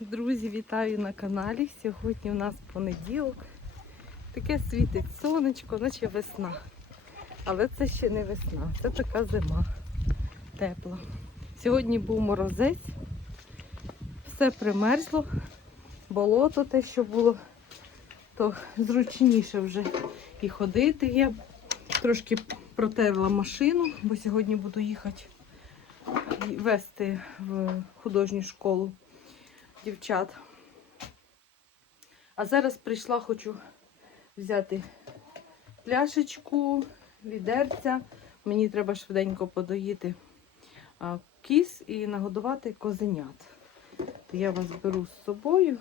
Друзі, вітаю на каналі. Сьогодні у нас понеділок. Таке світить сонечко, наче весна. Але це ще не весна, це така зима тепла. Сьогодні був морозець, все примерзло, болото те, що було, то зручніше вже і ходити. Я трошки протерла машину, бо сьогодні буду їхати вести в художню школу дівчат. А зараз прийшла, хочу взяти пляшечку, відерця. Мені треба швиденько подоїти кіс і нагодувати козенят. То я вас беру з собою,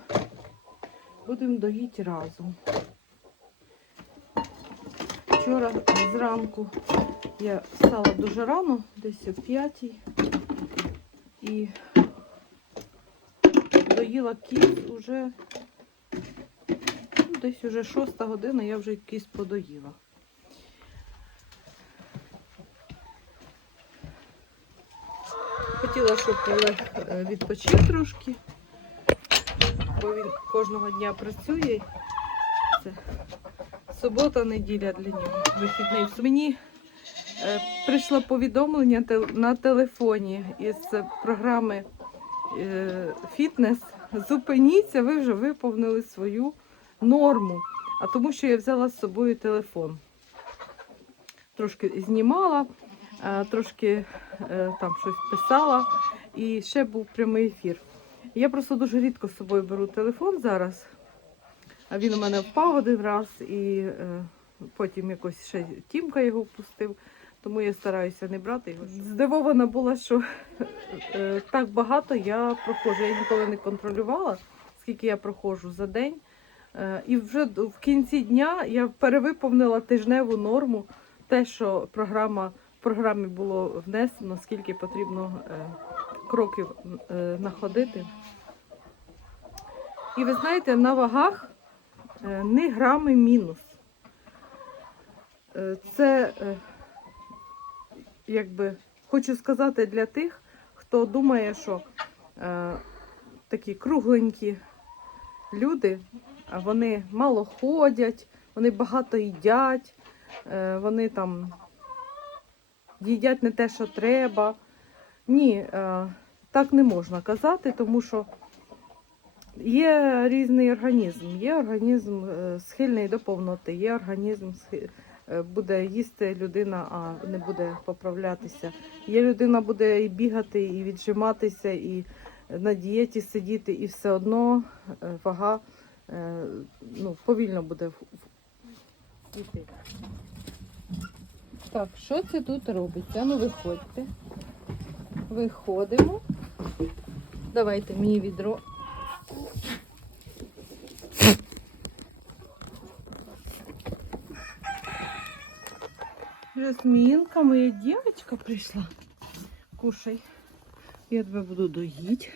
будемо доїти разом. Вчора зранку я встала дуже рано, десь о п'ятій, і доїла кіс уже ну, десь уже шоста година, я вже кіс подоїла. Хотіла, щоб Олег відпочив трошки, бо він кожного дня працює. Це субота, неділя для нього, вихідний. Мені е, прийшло повідомлення на телефоні із програми е, фітнес. Зупиніться, ви вже виповнили свою норму. А тому, що я взяла з собою телефон. Трошки знімала, е, трошки е, там щось писала, і ще був прямий ефір. Я просто дуже рідко з собою беру телефон зараз. А він у мене впав один раз, і е, потім якось ще Тімка його впустив, тому я стараюся не брати його. Здивована була, що е, так багато я проходжу. Я ніколи не контролювала, скільки я проходжу за день. Е, і вже в кінці дня я перевиповнила тижневу норму, те, що програма, в програмі було внесено, скільки потрібно е, кроків находити. І ви знаєте, на вагах не грами мінус. Це, якби, хочу сказати для тих, хто думає, що е, такі кругленькі люди, вони мало ходять, вони багато їдять, е, вони там їдять не те, що треба. Ні, е, так не можна казати, тому що є різний організм. Є організм е, схильний до повноти, є організм схи- е, буде їсти людина, а не буде поправлятися. Є людина буде і бігати, і віджиматися, і на дієті сидіти, і все одно е, вага е, ну, повільно буде йти. Так, що це тут робиться? Ну, виходьте. Виходимо. Давайте мені відро. Жасмінка, моя дівчинка прийшла. Кушай. Я тебе буду доїть.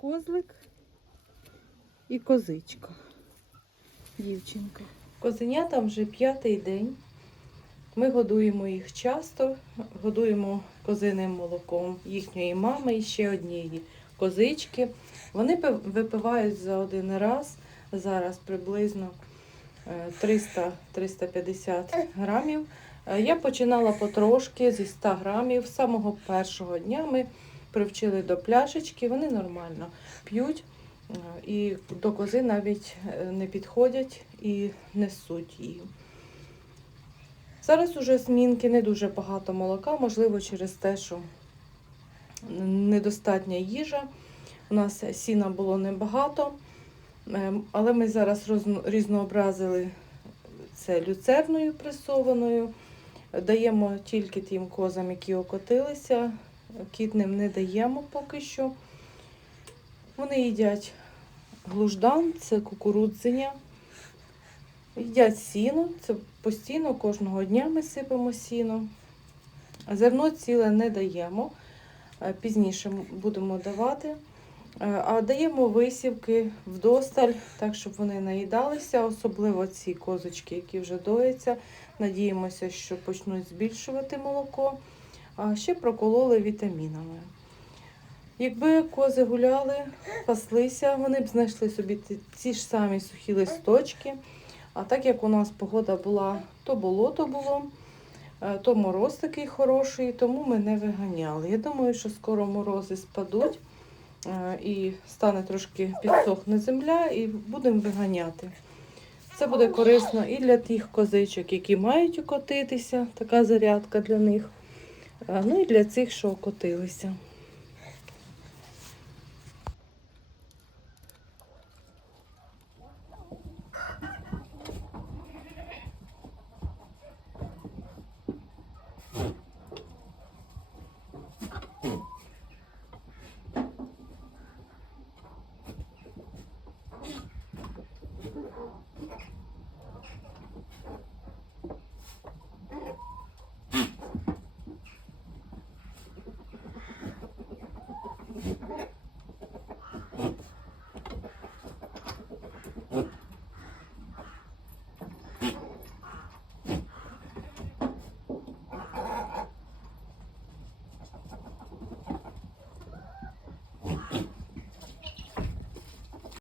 Козлик і козичка. Дівчинка. Козенятам вже п'ятий день. Ми годуємо їх часто, годуємо козиним молоком їхньої мами і ще однієї козички. Вони випивають за один раз зараз приблизно е, 300-350 грамів. Е, Я починала потрошки зі 100 грамів. З самого першого дня ми привчили до пляшечки, вони нормально п'ють е, і до кози навіть е, не підходять і несуть її. Зараз уже змінки не дуже багато молока, можливо, через те, що недостатня їжа. У нас сіна було небагато, Ем, але ми зараз різнообразили це люцерною пресованою. Даємо тільки тим козам, які окотилися. Кітним не даємо поки що. Вони їдять глуждан, це кукурудзення. Їдять сіно, це постійно кожного дня ми сипемо сіно. Зерно ціле не даємо, е, пізніше будемо давати. Е, А даємо висівки вдосталь, так щоб вони наїдалися, особливо ці козочки, які вже дояться. Надіємося, що почнуть збільшувати молоко, а ще прокололи вітамінами. Якби кози гуляли, паслися, вони б знайшли собі ті- ж самі сухі листочки. А так як у нас погода була, то болото було, е, то мороз такий хороший, тому ми не виганяли. Я думаю, що скоро морози спадуть е, і стане трошки підсохне земля, і будемо виганяти. Це буде корисно і для тих козичок, які мають окотитися, така зарядка для них. Е, Ну і для цих, що окотилися.